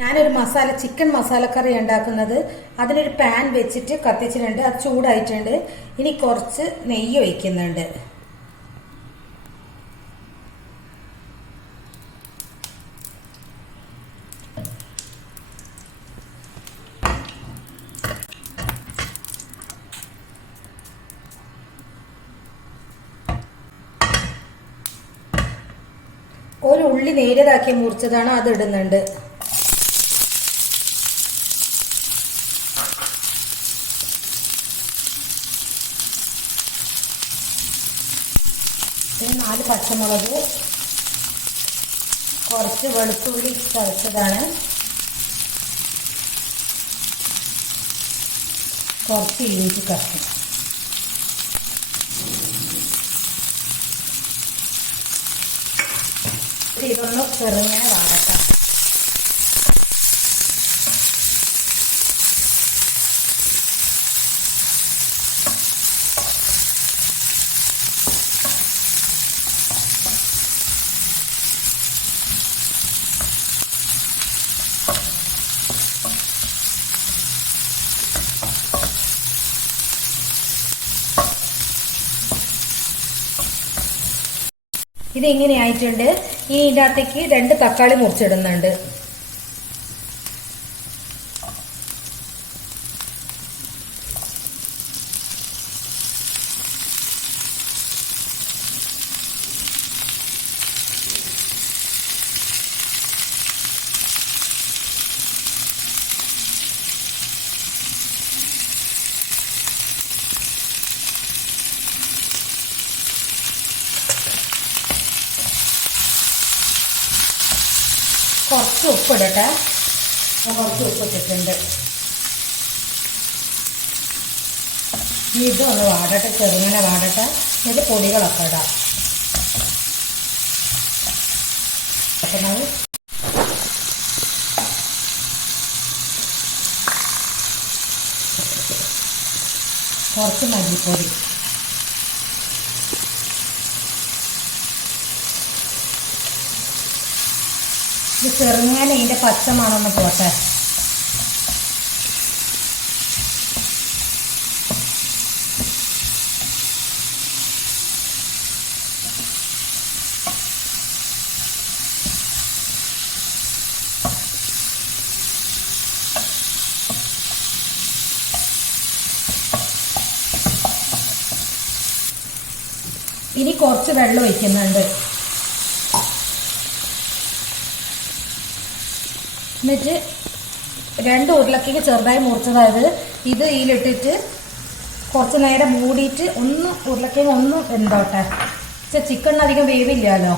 ഞാനൊരു മസാല ചിക്കൻ മസാല കറി ഉണ്ടാക്കുന്നത്. അതിനൊരു പാൻ വെച്ചിട്ട് കത്തിച്ചിട്ടുണ്ട്. അത് ചൂടായിട്ടുണ്ട്. ഇനി കുറച്ച് നെയ്യ് ഒഴിക്കുന്നുണ്ട്. ഒരു ഉള്ളി നേരിയതാക്കി മുറിച്ചതാണ് അത് ഇടുന്നുണ്ട് നാല് പച്ചമുളക് കുറച്ച് വെളുത്തുള്ളി ചതച്ചതാണ്. കുറച്ച് ഇഞ്ചി കഷ്ണം. ഇതൊന്ന് ചെറുങ്ങനെ വാടക്കാം ഇത് ഇങ്ങനെ ആയിട്ടുണ്ട് ഈ ഇതിനകത്തേക്ക് രണ്ട് തക്കാളി മുറിച്ചിടുന്നുണ്ട്. കുറച്ച് ഉപ്പ് ഇടട്ടെ ഞാൻ കുറച്ച് ഉപ്പ് ഇട്ടിട്ടുണ്ട് ഇനി ഇതൊന്ന് വാടട്ടെ ചെറുങ്ങനെ വാടട്ടെ. ഇത് പൊടികളൊക്കെ ഇടാം. അപ്പം നമ്മൾ കുറച്ച് മല്ലിപ്പൊടി. ഇത് ചെറുങ്ങനെ ഇതിന്റെ പച്ചമാണൊന്ന് പോട്ടെ. ഇനി കുറച്ച് വെള്ളം ഒഴിക്കുന്നുണ്ട്. എന്നിട്ട് രണ്ട് ഉരുളക്കിഴങ്ങ് ചെറുതായി മുറിച്ചതായത് ഇത് ഇതിലിട്ടിട്ട് കുറച്ച് നേരം മൂടിയിട്ട് ഒന്ന് ഉരുളക്കിഴങ്ങ് ഒന്ന് എന്തോട്ടെ പക്ഷെ ചിക്കണിന് അധികം വേവില്ലല്ലോ.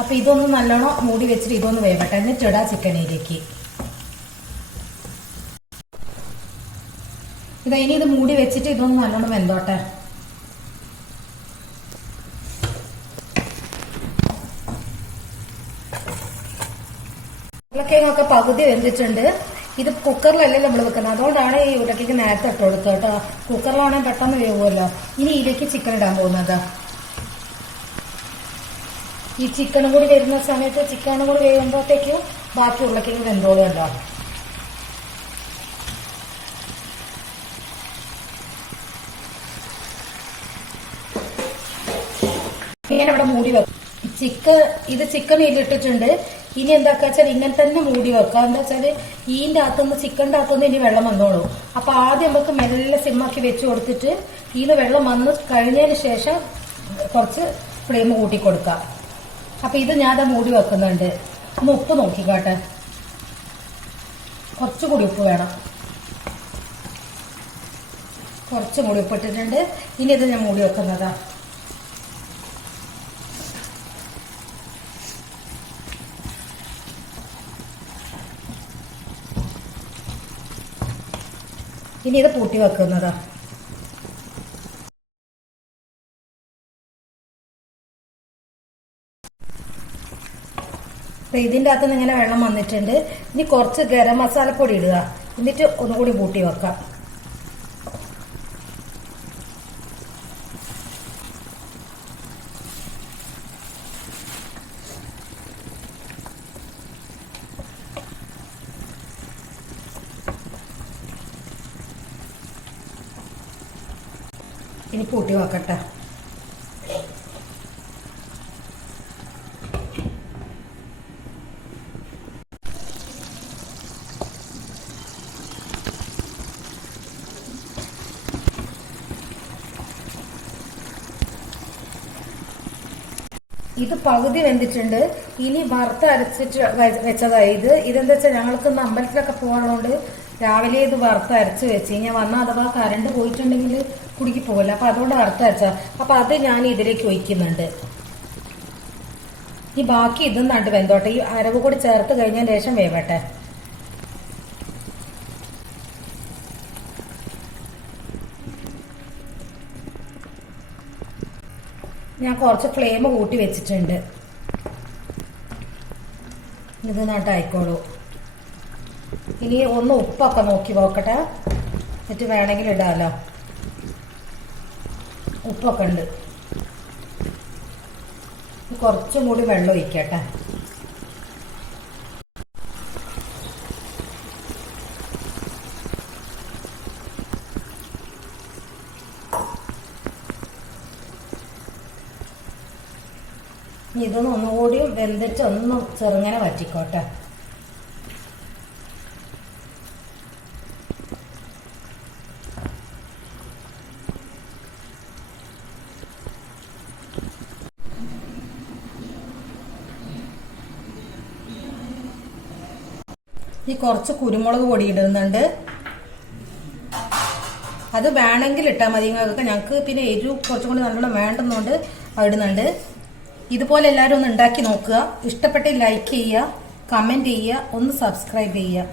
അപ്പം ഇതൊന്ന് നല്ലോണം മൂടി വെച്ചിട്ട് ഇതൊന്ന് വേവട്ടെ. എന്നിട്ട് ഇടാം ചിക്കനിലേക്ക് ഇതാ ഇനി ഇത് മൂടി വെച്ചിട്ട് ഇതൊന്ന് നല്ലോണം വെന്തോട്ടെ. ഉരുളക്കിഴങ്ങൊക്കെ പകുതി വെന്തിട്ടുണ്ട്. ഇത് കുക്കറിലല്ലേ നമ്മൾ വെക്കുന്നത്. അതുകൊണ്ടാണ് ഈ ഉരുളക്കിഴങ്ങ് നേരത്തെ ഇട്ട് കൊടുത്തത് കേട്ടോ. കുക്കറിലാണെങ്കിൽ പെട്ടെന്ന് വേവുമല്ലോ. ഇനി ഇതിലേക്ക് ചിക്കൻ ഇടാൻ പോകുന്നത്. ഈ ചിക്കനും കൂടി വരുന്ന സമയത്ത് ചിക്കനും കൂടി വേവുമ്പോഴത്തേക്കും ബാക്കി ഉരുളക്കിഴങ്ങ് വെന്തോളുമല്ലോ. ഞാൻ ഇവിടെ മൂടി വെക്കും. ചിക്കൻ ഇത് ചിക്കൻ ഇതിലിട്ടിട്ടുണ്ട് ഇനി എന്താക്കാ വെച്ചാൽ ഇങ്ങനെ തന്നെ മൂടി വെക്കുക എന്താ വെച്ചാൽ ഈന്റെ അകത്തുനിന്ന് ചിക്കന്റെ അകത്തുനിന്ന് ഇനി വെള്ളം വന്നോളൂ. അപ്പൊ ആദ്യം നമുക്ക് മെല്ലെ സിമ്മാക്കി വെച്ച് കൊടുത്തിട്ട് ഈന്ന് വെള്ളം വന്ന് കഴിഞ്ഞതിന് ശേഷം കുറച്ച് ഫ്ലെയിം കൂട്ടി കൊടുക്കാം. അപ്പൊ ഇത് ഞാൻ ദാ മൂടി വെക്കുന്നുണ്ട്. ഒന്ന് ഉപ്പ് നോക്കിക്കാട്ടെ. കുറച്ചുകൂടി ഉപ്പ് വേണം. കുറച്ചും കൂടി ഉപ്പിട്ടിട്ടുണ്ട് ഇനി ഇത് ഞാൻ മൂടി വെക്കുന്നതാ. ഇനി ഇത് പൂട്ടി വെക്കുന്നതാ. അപ്പൊ ഇതിന്റെ അകത്ത് നിന്ന് ഇങ്ങനെ വെള്ളം വന്നിട്ടുണ്ട്. ഇനി കുറച്ച് ഗരം മസാലപ്പൊടി ഇടുക. എന്നിട്ട് ഒന്നുകൂടി പൂട്ടി വെക്കാം. ഇനി കൂട്ടി വെക്കട്ടെ ഇത് പകുതി വെന്തിട്ടുണ്ട്. ഇനി വറുത്ത് അരച്ചിട്ട് വെച്ചതാ ഇത്. ഇതെന്താ വെച്ചാൽ ഞങ്ങൾക്ക് ഇന്ന് അമ്പലത്തിലൊക്കെ പോകാനുള്ളതുകൊണ്ട് രാവിലെ ഇത് വറുത്ത് അരച്ച് വെച്ച്. കഴിഞ്ഞാൽ വന്ന അഥവാ കറണ്ട് പോയിട്ടുണ്ടെങ്കിൽ കുടുക്കി പോകല്ല അപ്പൊ അതുകൊണ്ട് വറുത്ത് അരച്ച അപ്പൊ അത് ഞാൻ ഇതിലേക്ക് ഒഴിക്കുന്നുണ്ട്. ഈ ബാക്കി ഇതും നട്ട് വെന്തോട്ടെ. ഈ അരവ് കൂടി ചേർത്ത് കഴിഞ്ഞതിന് ശേഷം വേവട്ടെ. ഞാൻ കുറച്ച് ഫ്ലെയിം കൂട്ടി വെച്ചിട്ടുണ്ട്. ഇത് നട്ടായിക്കോളൂ ഇനി ഒന്ന് ഉപ്പൊക്കെ നോക്കി നോക്കട്ടെ. എന്നിട്ട് വേണമെങ്കിൽ ഇടാലോ. ഉപ്പൊക്കെ ഉണ്ട്. കുറച്ചും കൂടി വെള്ളം ഒഴിക്കട്ടെ. ഇതൊന്ന് ഒന്നുകൂടി വെന്തിട്ട് ഒന്ന് ചെറുങ്ങനെ വറ്റിക്കോട്ടെ. ഈ കുറച്ച് കുരുമുളക് പൊടി ഇടുന്നുണ്ട്. അത് വേണമെങ്കിൽ ഇട്ടാൽ മതി. ഞങ്ങൾക്ക് ഞങ്ങൾക്ക് പിന്നെ എരിവ് കുറച്ചും കൂടി നല്ലോണം വേണ്ടെന്നുകൊണ്ട് ഇടുന്നുണ്ട്. ഇതുപോലെ എല്ലാവരും ഒന്ന് ഉണ്ടാക്കി നോക്കുക. ഇഷ്ടപ്പെട്ട് ലൈക്ക് ചെയ്യുക കമന്റ് ചെയ്യുക ഒന്ന് സബ്സ്ക്രൈബ് ചെയ്യുക.